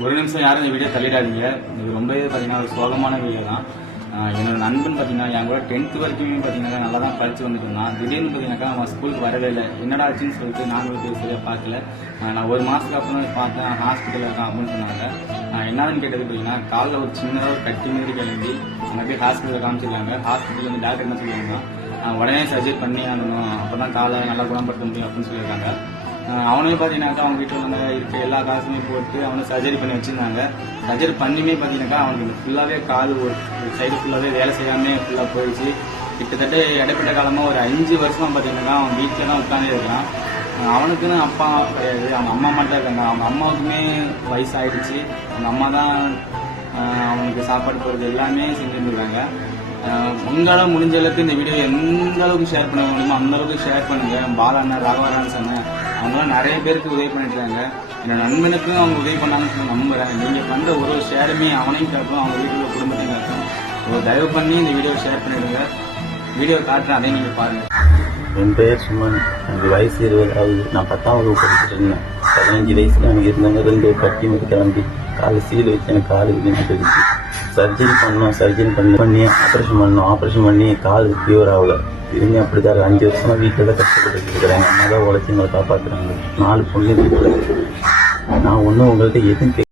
ஒரு நிமிஷம் யாரும் இந்த வீடியோ தள்ளிடாதீங்க. இது ரொம்பவே பார்த்தீங்கன்னா ஒரு சோகமான வீடியோ தான். என்னோட நண்பன் பார்த்தீங்கன்னா என் கூட 10th வரைக்குமே பார்த்தீங்கன்னா நல்லா தான் படித்து வந்துட்டு இருந்தான். திடீர்னு பார்த்தீங்கன்னாக்கா அவன் ஸ்கூலுக்கு வரவே இல்லை. என்னடா ஆச்சுன்னு சொல்லிட்டு நாங்களும் போய் சரியாக பார்க்கல. நான் ஒரு மாதத்துக்கு அப்புறம் பார்த்தேன், ஹாஸ்பிட்டலில் இருக்கான் அப்படின்னு சொன்னாங்க. என்னன்னு கேட்டது பார்த்தீங்கன்னா காலில் ஒரு சின்னதாக ஒரு கட்டி மாதிரி கிளம்பி அங்கே போய் ஹாஸ்பிட்டலில் காமிச்சிருக்காங்க. ஹாஸ்பிட்டலில் வந்து டாக்டர் என்ன சொல்லியிருக்காங்க, உடனே சர்ஜரி பண்ணி ஆகணும், அப்போ தான் காலை நல்லா குணப்படுத்த முடியும் அப்படின்னு சொல்லியிருக்காங்க. அவனே பார்த்தீங்கன்னாக்கா அவங்க வீட்டில் வந்து இருக்க எல்லா காசுமே போட்டு அவனை சர்ஜரி பண்ணி வச்சுருந்தாங்க. சர்ஜரி பண்ணியுமே பார்த்தீங்கன்னாக்கா அவனுக்கு ஃபுல்லாகவே கால் ஒரு சைடு ஃபுல்லாகவே வேலை செய்யாமல் ஃபுல்லாக போயிடுச்சு. கிட்டத்தட்ட இடைப்பட்ட காலமாக ஒரு 5 வருஷமாக பார்த்தீங்கன்னாக்கா அவன் வீட்டில் தான் உட்காந்தே இருக்கான். அவனுக்குன்னு அப்பா கிடையாது, அவங்க அம்மா மட்டும் இருக்காங்க. அவங்க அம்மாவுக்குமே வயசாகிடுச்சு. அவங்க அம்மா தான் அவனுக்கு சாப்பாடு போடுறது எல்லாமே செஞ்சுருந்துருக்காங்க. உங்களால் முடிஞ்ச அளவுக்கு இந்த வீடியோ எந்த அளவுக்கு ஷேர் பண்ண முடியுமோ அந்த அளவுக்கு ஷேர் பண்ணுங்க. பாலாண்ணா, ராகவரான்னு சொன்னேன், அவங்களாம் நிறைய பேருக்கு உதவி பண்ணிட்டுருக்காங்க. என்னோட நண்பனுக்கும் அவங்க உதவி பண்ணாங்கன்னு சொல்லி நம்புறேன். நீங்கள் பண்ணுற ஒரு ஷேருமே அவனையும் காட்டும், அவங்க வீட்டில் குடும்பத்தையும் காட்டும். தயவு பண்ணி இந்த வீடியோ ஷேர் பண்ணிடுங்க. வீடியோ காட்டுறேன், அதையும் நீங்கள் பாருங்கள். என் பெயர் சுமன். எனக்கு வயசு 20 ஆகுது. நான் 10ஆம் வகுப்பு படிச்சுட்டு இருந்தேன். 15 வயசுல எனக்கு இருந்தாங்க 2 கட்டி மட்டும் கிளம்பி காலில் சீல் வச்சு எனக்கு காலுக்கு வீட்டு சர்ஜரி பண்ணோம். சர்ஜரி பண்ணி ஆப்ரேஷன் பண்ணோம். ஆப்ரேஷன் பண்ணி காலுக்கு க்யூர் ஆகல. திரும்பி அப்படிதான் 5 வருஷமா வீட்டில் தான் கஷ்டப்பட்டு இருக்கிறாங்க. அம்மா தான் உழைச்சி எங்களை காப்பாற்றுறாங்க. 4 பொண்ணு. நான் ஒன்றும் உங்கள்கிட்ட எதுவும்